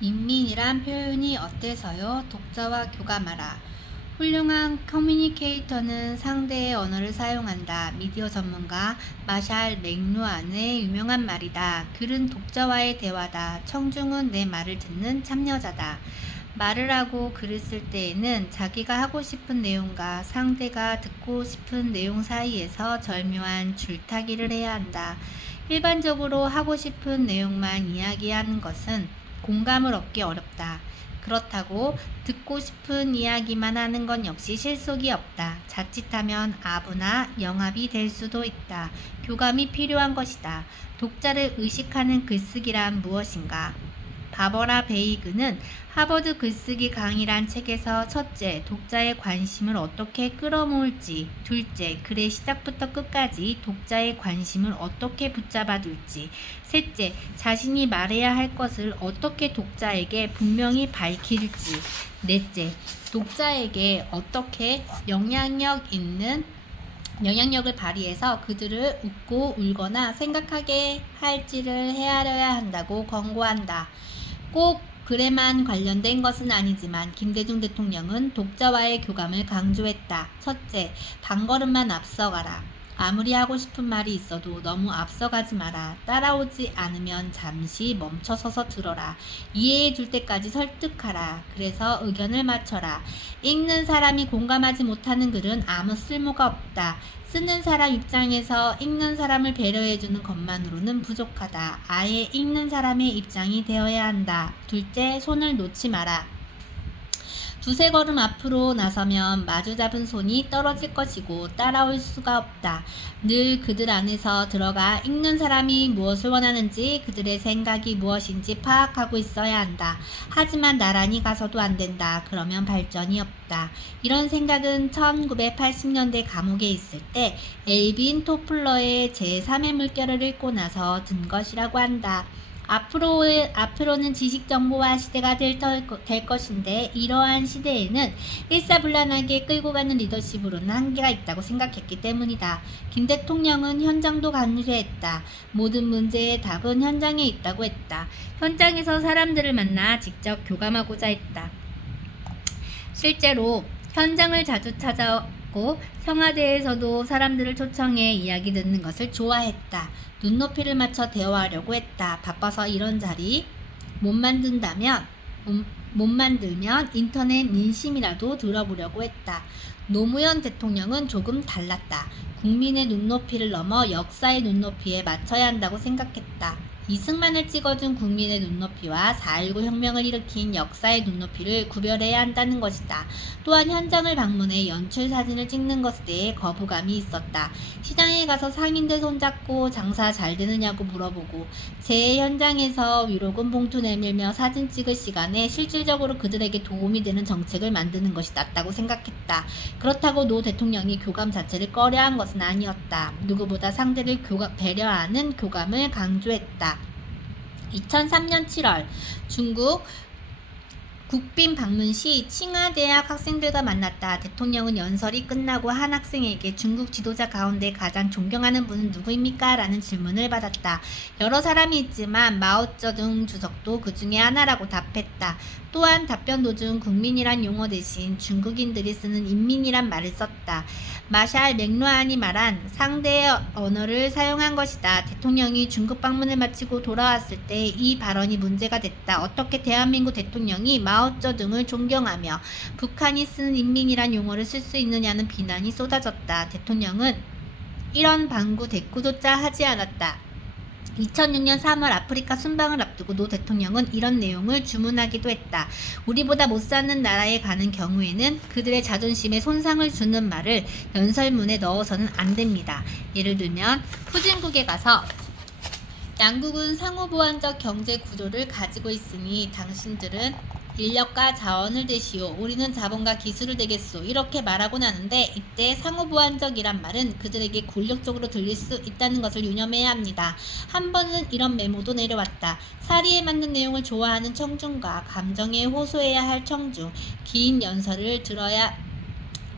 인민이란 표현이 어때서요? 독자와 교감하라. 훌륭한 커뮤니케이터는 상대의 언어를 사용한다. 미디어 전문가 마샬 맥루안의 유명한 말이다. 글은 독자와의 대화다. 청중은 내 말을 듣는 참여자다. 말을 하고 글을 쓸 때에는 자기가 하고 싶은 내용과 상대가 듣고 싶은 내용 사이에서 절묘한 줄타기를 해야 한다. 일반적으로 하고 싶은 내용만 이야기하는 것은 공감을 얻기 어렵다. 그렇다고 듣고 싶은 이야기만 하는 건 역시 실속이 없다. 자칫하면 아부나 영합이 될 수도 있다. 교감이 필요한 것이다. 독자를 의식하는 글쓰기란 무엇인가? 바버라 베이그는 하버드 글쓰기 강의란 책에서 첫째, 독자의 관심을 어떻게 끌어모을지, 둘째, 글의 시작부터 끝까지 독자의 관심을 어떻게 붙잡아둘지, 셋째, 자신이 말해야 할 것을 어떻게 독자에게 분명히 밝힐지, 넷째, 독자에게 어떻게 영향력을 발휘해서 그들을 웃고 울거나 생각하게 할지를 헤아려야 한다고 권고한다. 꼭 글에만 관련된 것은 아니지만 김대중 대통령은 독자와의 교감을 강조했다. 첫째, 단걸음만 앞서가라. 아무리 하고 싶은 말이 있어도 너무 앞서가지 마라. 따라오지 않으면 잠시 멈춰서서 들어라. 이해해 줄 때까지 설득하라. 그래서 의견을 맞춰라. 읽는 사람이 공감하지 못하는 글은 아무 쓸모가 없다. 쓰는 사람 입장에서 읽는 사람을 배려해주는 것만으로는 부족하다. 아예 읽는 사람의 입장이 되어야 한다. 둘째, 손을 놓지 마라. 두세 걸음 앞으로 나서면 마주 잡은 손이 떨어질 것이고 따라올 수가 없다. 늘 그들 안에서 들어가 읽는 사람이 무엇을 원하는지 그들의 생각이 무엇인지 파악하고 있어야 한다. 하지만 나란히 가서도 안 된다. 그러면 발전이 없다. 이런 생각은 1980년대 감옥에 있을 때 엘빈 토플러의 제3의 물결을 읽고 나서 든 것이라고 한다. 앞으로는 지식정보화 시대가 될 것인데 이러한 시대에는 일사불란하게 끌고 가는 리더십으로는 한계가 있다고 생각했기 때문이다. 김 대통령은 현장도 강조했다. 모든 문제의 답은 현장에 있다고 했다. 현장에서 사람들을 만나 직접 교감하고자 했다. 실제로 현장을 자주 찾아오고 청와대에서도 사람들을 초청해 이야기 듣는 것을 좋아했다. 눈높이를 맞춰 대화하려고 했다. 바빠서 이런 자리 못 만들면 인터넷 민심이라도 들어보려고 했다. 노무현 대통령은 조금 달랐다. 국민의 눈높이를 넘어 역사의 눈높이에 맞춰야 한다고 생각했다. 이승만을 찍어준 국민의 눈높이와 4.19 혁명을 일으킨 역사의 눈높이를 구별해야 한다는 것이다. 또한 현장을 방문해 연출 사진을 찍는 것에 대해 거부감이 있었다. 시장에 가서 상인들 손잡고 장사 잘 되느냐고 물어보고 제 현장에서 위로금 봉투 내밀며 사진 찍을 시간에 실질적으로 그들에게 도움이 되는 정책을 만드는 것이 낫다고 생각했다. 그렇다고 노 대통령이 교감 자체를 꺼려한 것은 아니었다. 누구보다 상대를 배려하는 교감을 강조했다. 2003년 7월 중국 국빈 방문 시 칭화대학 학생들과 만났다. 대통령은 연설이 끝나고 한 학생에게 중국 지도자 가운데 가장 존경하는 분은 누구입니까? 라는 질문을 받았다. 여러 사람이 있지만 마오쩌둥 주석도 그 중에 하나라고 답했다. 또한 답변 도중 국민이란 용어 대신 중국인들이 쓰는 인민이란 말을 썼다. 마샬 맥루안이 말한 상대의 언어를 사용한 것이다. 대통령이 중국 방문을 마치고 돌아왔을 때 이 발언이 문제가 됐다. 어떻게 대한민국 대통령이 마오쩌둥을 존경하며 북한이 쓰는 인민이란 용어를 쓸 수 있느냐는 비난이 쏟아졌다. 대통령은 이런 방구 대꾸조차 하지 않았다. 2006년 3월 아프리카 순방을 앞두고 노 대통령은 이런 내용을 주문하기도 했다. 우리보다 못 사는 나라에 가는 경우에는 그들의 자존심에 손상을 주는 말을 연설문에 넣어서는 안 됩니다. 예를 들면 후진국에 가서 양국은 상호보완적 경제 구조를 가지고 있으니 당신들은 인력과 자원을 대시오. 우리는 자본과 기술을 대겠소. 이렇게 말하곤 하는데 이때 상호보완적이란 말은 그들에게 곤욕적으로 들릴 수 있다는 것을 유념해야 합니다. 한 번은 이런 메모도 내려왔다. 사리에 맞는 내용을 좋아하는 청중과 감정에 호소해야 할 청중. 긴 연설을 들어야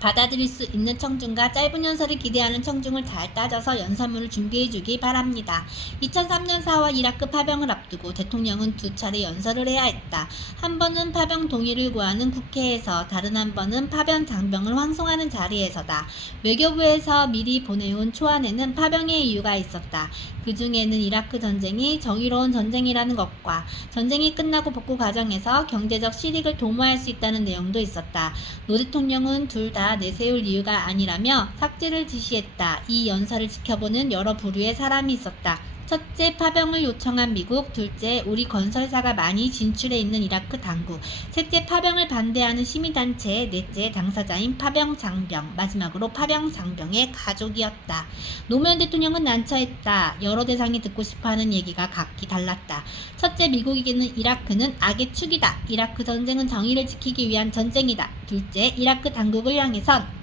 받아들일 수 있는 청중과 짧은 연설을 기대하는 청중을 잘 따져서 연설문을 준비해 주기 바랍니다. 2003년 4월 이라크 파병을 앞두고 대통령은 두 차례 연설을 해야 했다. 한 번은 파병 동의를 구하는 국회에서, 다른 한 번은 파병 장병을 환송하는 자리에서다. 외교부에서 미리 보내온 초안에는 파병의 이유가 있었다. 그 중에는 이라크 전쟁이 정의로운 전쟁이라는 것과 전쟁이 끝나고 복구 과정에서 경제적 실익을 도모할 수 있다는 내용도 있었다. 노 대통령은 둘 다 내세울 이유가 아니라며 삭제를 지시했다. 이 연설을 지켜보는 여러 부류의 사람이 있었다. 첫째, 파병을 요청한 미국. 둘째, 우리 건설사가 많이 진출해 있는 이라크 당국. 셋째, 파병을 반대하는 시민단체. 넷째, 당사자인 파병 장병. 마지막으로 파병 장병의 가족이었다. 노무현 대통령은 난처했다. 여러 대상이 듣고 싶어하는 얘기가 각기 달랐다. 첫째, 미국에게는 이라크는 악의 축이다. 이라크 전쟁은 정의를 지키기 위한 전쟁이다. 둘째, 이라크 당국을 향해선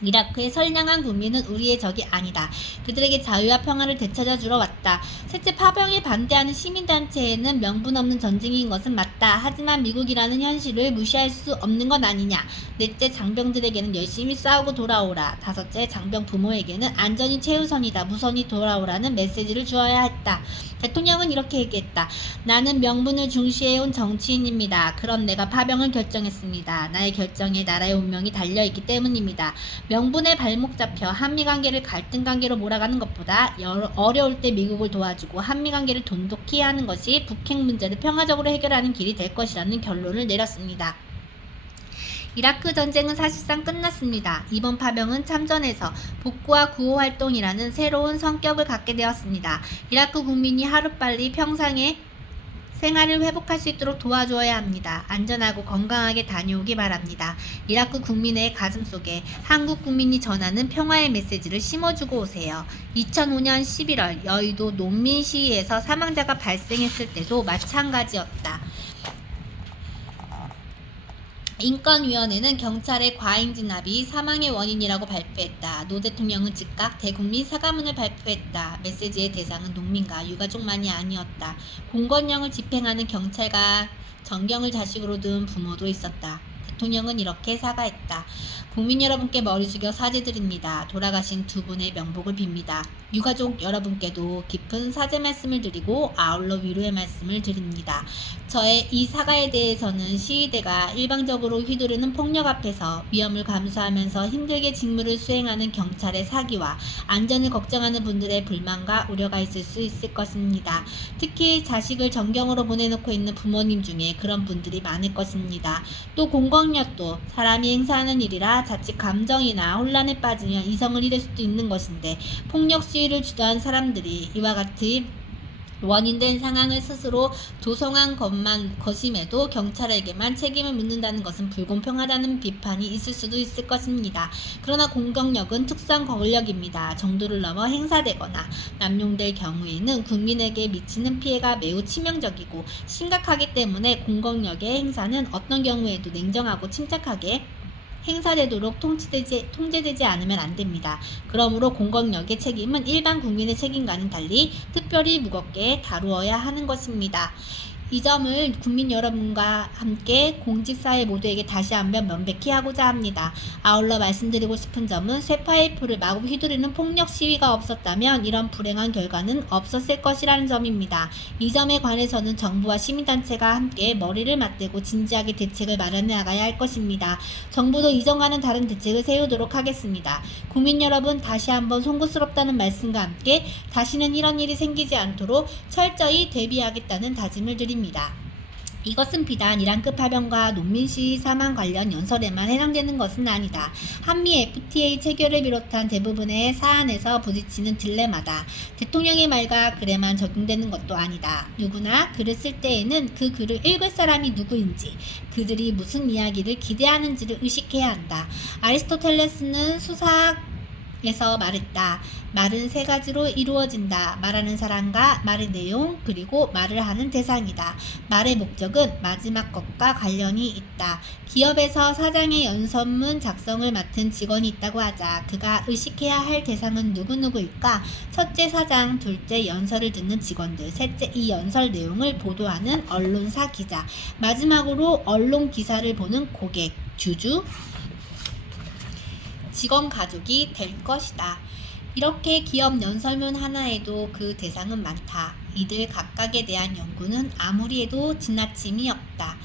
이라크의 선량한 국민은 우리의 적이 아니다. 그들에게 자유와 평화를 되찾아 주러 왔다. 셋째, 파병에 반대하는 시민단체에는 명분 없는 전쟁인 것은 맞다. 하지만 미국이라는 현실을 무시할 수 없는 건 아니냐. 넷째, 장병들에게는 열심히 싸우고 돌아오라. 다섯째, 장병 부모에게는 안전이 최우선이다. 무선히 돌아오라는 메시지를 주어야 했다. 대통령은 이렇게 얘기했다. 나는 명분을 중시해온 정치인입니다. 그럼 내가 파병을 결정했습니다. 나의 결정에 나라의 운명이 달려있기 때문입니다. 명분에 발목 잡혀 한미관계를 갈등관계로 몰아가는 것보다 어려울 때 미국을 도와주고 한미관계를 돈독히 하는 것이 북핵 문제를 평화적으로 해결하는 길이 될 것이라는 결론을 내렸습니다. 이라크 전쟁은 사실상 끝났습니다. 이번 파병은 참전에서 복구와 구호 활동이라는 새로운 성격을 갖게 되었습니다. 이라크 국민이 하루빨리 평상의 생활을 회복할 수 있도록 도와주어야 합니다. 안전하고 건강하게 다녀오기 바랍니다. 이라크 국민의 가슴속에 한국 국민이 전하는 평화의 메시지를 심어주고 오세요. 2005년 11월 여의도 농민 시위에서 사망자가 발생했을 때도 마찬가지였다. 인권위원회는 경찰의 과잉 진압이 사망의 원인이라고 발표했다. 노 대통령은 즉각 대국민 사과문을 발표했다. 메시지의 대상은 농민과 유가족만이 아니었다. 공권력을 집행하는 경찰과 정경을 자식으로 둔 부모도 있었다. 대통령은 이렇게 사과했다. 국민 여러분께 머리 숙여 사죄드립니다. 돌아가신 두 분의 명복을 빕니다. 유가족 여러분께도 깊은 사죄 말씀을 드리고 아울러 위로의 말씀을 드립니다. 저의 이 사과에 대해서는 시위대가 일방적으로 휘두르는 폭력 앞에서 위험을 감수하면서 힘들게 직무를 수행하는 경찰의 사기와 안전을 걱정하는 분들의 불만과 우려가 있을 수 있을 것입니다. 특히 자식을 정경으로 보내놓고 있는 부모님 중에 그런 분들이 많을 것입니다. 또 공권력도 사람이 행사하는 일이라 자칫 감정이나 혼란에 빠지면 이성을 잃을 수도 있는 것인데, 폭력 시위를 주도한 사람들이 이와 같이 원인된 상황을 스스로 조성한 것임에도 경찰에게만 책임을 묻는다는 것은 불공평하다는 비판이 있을 수도 있을 것입니다. 그러나 공권력은 특수한 권력입니다. 정도를 넘어 행사되거나 남용될 경우에는 국민에게 미치는 피해가 매우 치명적이고 심각하기 때문에 공권력의 행사는 어떤 경우에도 냉정하고 침착하게 행사되도록 통제되지 않으면 안 됩니다. 그러므로 공권력의 책임은 일반 국민의 책임과는 달리 특별히 무겁게 다루어야 하는 것입니다. 이 점을 국민 여러분과 함께 공직사회 모두에게 다시 한번 명백히 하고자 합니다. 아울러 말씀드리고 싶은 점은 쇠파이프를 마구 휘두르는 폭력 시위가 없었다면 이런 불행한 결과는 없었을 것이라는 점입니다. 이 점에 관해서는 정부와 시민단체가 함께 머리를 맞대고 진지하게 대책을 마련해 나가야 할 것입니다. 정부도 이전과는 다른 대책을 세우도록 하겠습니다. 국민 여러분, 다시 한번 송구스럽다는 말씀과 함께 다시는 이런 일이 생기지 않도록 철저히 대비하겠다는 다짐을 드립니다. 이것은 비단 이란급 파병과 농민시위 사망 관련 연설에만 해당되는 것은 아니다. 한미 FTA 체결을 비롯한 대부분의 사안에서 부딪히는 딜레마다. 대통령의 말과 글에만 적용되는 것도 아니다. 누구나 글을 쓸 때에는 그 글을 읽을 사람이 누구인지, 그들이 무슨 이야기를 기대하는지를 의식해야 한다. 아리스토텔레스는 수사학에서 말했다. 말은 세 가지로 이루어진다. 말하는 사람과 말의 내용, 그리고 말을 하는 대상이다. 말의 목적은 마지막 것과 관련이 있다. 기업에서 사장의 연설문 작성을 맡은 직원이 있다고 하자. 그가 의식해야 할 대상은 누구누구일까? 첫째 사장, 둘째 연설을 듣는 직원들, 셋째 이 연설 내용을 보도하는 언론사 기자, 마지막으로 언론 기사를 보는 고객, 주주, 직원 가족이 될 것이다. 이렇게 기업 연설문 하나에도 그 대상은 많다. 이들 각각에 대한 연구는 아무리 해도 지나침이 없다.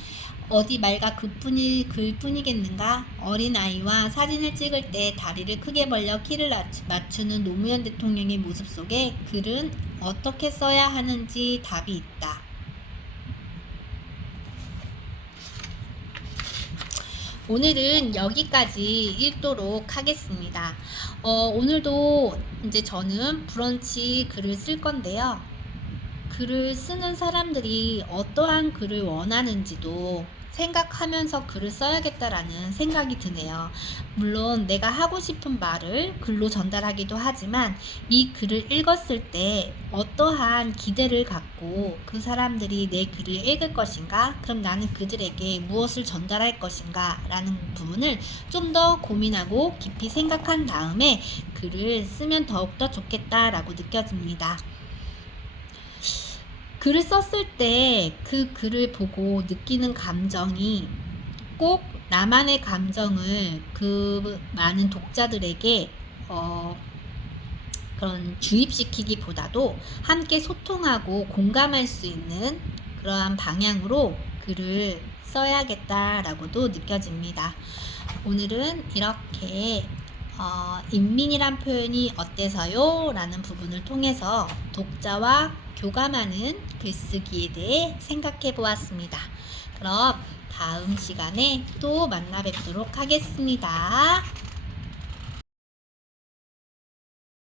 어디 말가 글뿐이겠는가? 어린아이와 사진을 찍을 때 다리를 크게 벌려 키를 맞추는 노무현 대통령의 모습 속에 글은 어떻게 써야 하는지 답이 있다. 오늘은 여기까지 읽도록 하겠습니다. 오늘도 이제 저는 브런치 글을 쓸 건데요. 글을 쓰는 사람들이 어떠한 글을 원하는지도 생각하면서 글을 써야겠다라는 생각이 드네요. 물론 내가 하고 싶은 말을 글로 전달하기도 하지만 이 글을 읽었을 때 어떠한 기대를 갖고 그 사람들이 내 글을 읽을 것인가? 그럼 나는 그들에게 무엇을 전달할 것인가? 라는 부분을 좀 더 고민하고 깊이 생각한 다음에 글을 쓰면 더욱더 좋겠다라고 느껴집니다. 글을 썼을 때 그 글을 보고 느끼는 감정이 꼭 나만의 감정을 그 많은 독자들에게 그런 주입시키기보다도 함께 소통하고 공감할 수 있는 그러한 방향으로 글을 써야겠다라고도 느껴집니다. 오늘은 이렇게 인민이란 표현이 어때서요? 라는 부분을 통해서 독자와 교감하는 글쓰기에 대해 생각해 보았습니다. 그럼 다음 시간에 또 만나 뵙도록 하겠습니다.